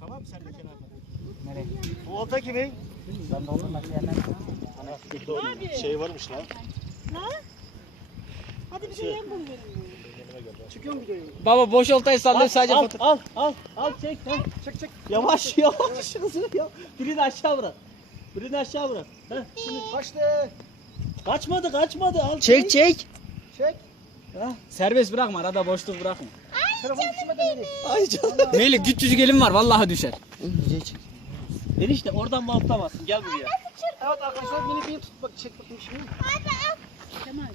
Tamam mı sen de kenarda? Nereye? Bu olta kimin? Ben de oldum ben sevmem. Şey varmış lan. Hadi bize yem bul Çıkıyor mu videoyu? Baba boş oltayı sallıyor sadece al, fotoğraf. al, al, al, çek, ha. Çık çık. Yavaş, yavaş kızım ya. Birini aşağı bırak. Birini aşağı bırak. Heh, şimdi Kaçtı. kaçmadı, kaçmadı. Al, Çek çek. Çek. Ha. Serbest bırakma arada boşluk bırakma. Telefonu düşmeden Ay canım. Melih küçücük elim var vallahi düşer. Enişte oradan mı atlamazsın? Gel buraya. Evet arkadaşlar beni bir tut bak çek bakayım şimdi.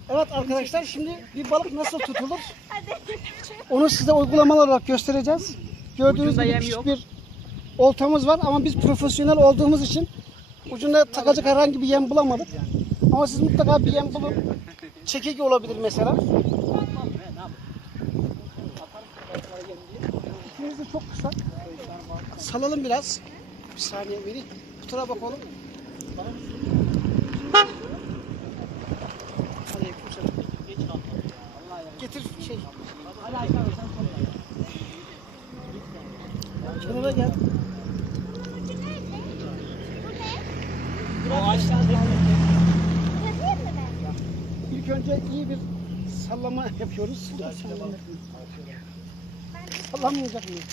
Evet arkadaşlar şimdi bir balık nasıl tutulur? Onu size uygulamalar olarak göstereceğiz. Gördüğünüz Ucunda gibi yem küçük yok. bir oltamız var ama biz profesyonel olduğumuz için ucunda takacak herhangi bir yem bulamadık. Ama siz mutlaka bir yem bulup çekirge olabilir mesela. İkiniz de çok kısa. Salalım biraz. Bir saniye. Bu tarafa bak oğlum. Getir şey. Kenara gel. İlk önce iyi bir sallama yapıyoruz. Sallamayacak mıyız?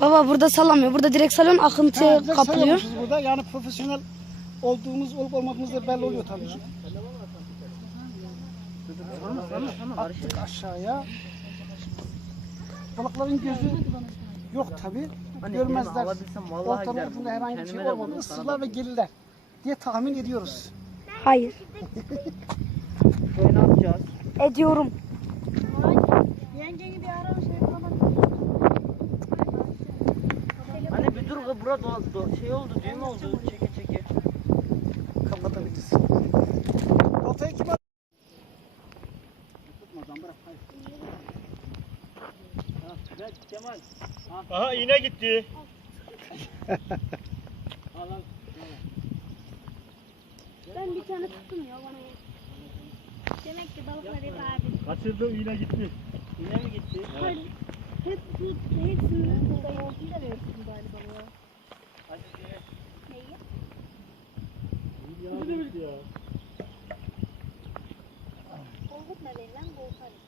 Baba burada sallamıyor. Burada direkt salon akıntı Ha, direkt kaplıyor. burada. Yani profesyonel olduğumuz olup olmadığımız da belli oluyor tabii ki. Attık aşağıya. Balıkların gözü yok tabii. Görmezler. Ortanın ucunda herhangi bir şey olmadı. Isırlar ve gelirler diye tahmin ediyoruz. Hayır. Şöyle ne yapacağız? Ediyorum. Yengeni bir ara şey yapalım. Hani dur burada do- şey oldu, düğüm oldu. Çeke çeke. Kapatabiliriz. Oltayı kim at? Ver Kemal. Aha iğne gitti. Al al. Ben bir tane tuttum ya bana. Demek ki balıklar hep abi. Kaçırdım iğne gitti. Yine mi gitti? Hayır. Hep hep hepsini burada yoğurtuyla verirsin galiba ya. Hadi diye. Neyi? İğne gitti ya. Korkutma beni lan korkarım.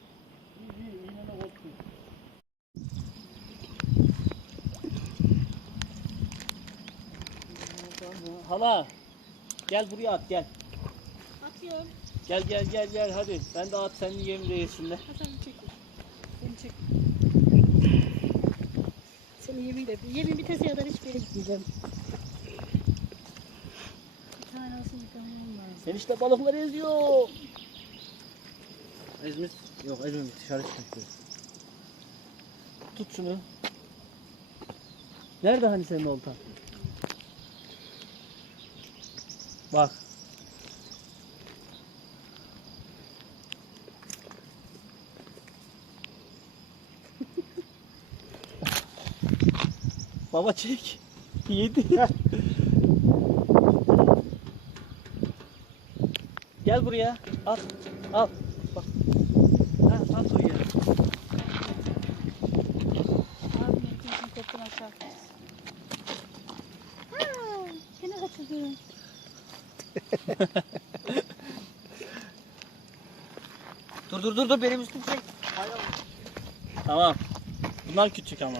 Hala. Gel buraya at gel. Atıyorum. Gel gel gel gel hadi. Ben de at senin yemin yesinler. Hasan çek. Seni çek. Seni yemin de. Yemin bitese kadar hiç bekleyeceğim. Bir tane olsun yıkamam lazım. Sen işte balıkları eziyor. Ezmiş. Yok ezmemiş dışarı çıktı. Tut şunu. Nerede hani senin oltan? Bak. Baba çek. Yedi. Gel buraya. Al. Al. Bak. Ha, at oraya. Abi mekanın koptan aşağı. Aa, Seni kaçırdım. Dur dur dur dur benim üstüm çek. Tamam. Bunlar küçük ama.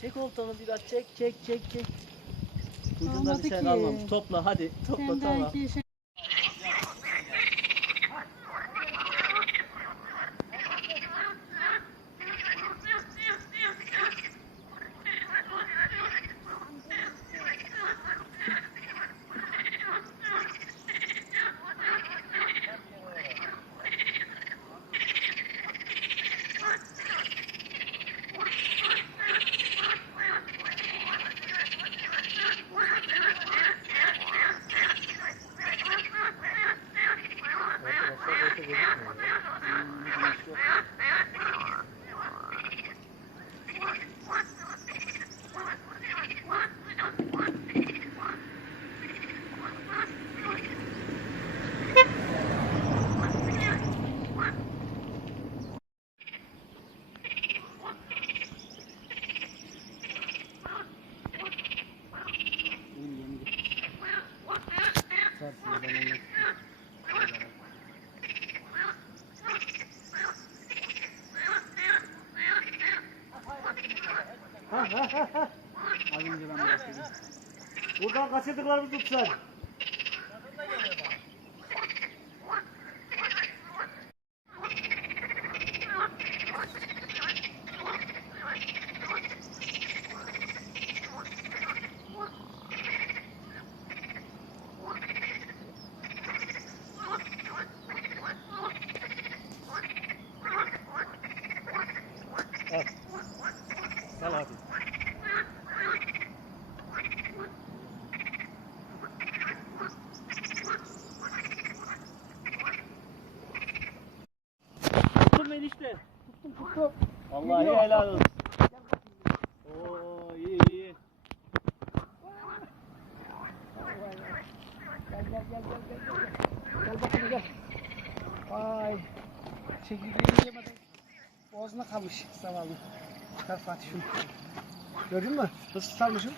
Çek oltanı biraz çek çek çek çek. Ucunda Olmadı bir şey ki. kalmamış. Topla hadi. Topla Sen tamam. belki şey Ha ha ha ha. Az önce ben bahsettim. Buradan kaçırdıklarımızı tut sen. Al. Sal hadi. Tuttun mu enişte? Tuttum. Vallahi Geliyor. helal olsun. Oo iyi iyi. Gel gel gel gel gel gel. Bakayım gel. Vay. Çekirdeğini yemeden boğazına kalmış zavallı. Çıkar Fatih şunu. Gördün mü? Nasıl sarmışım?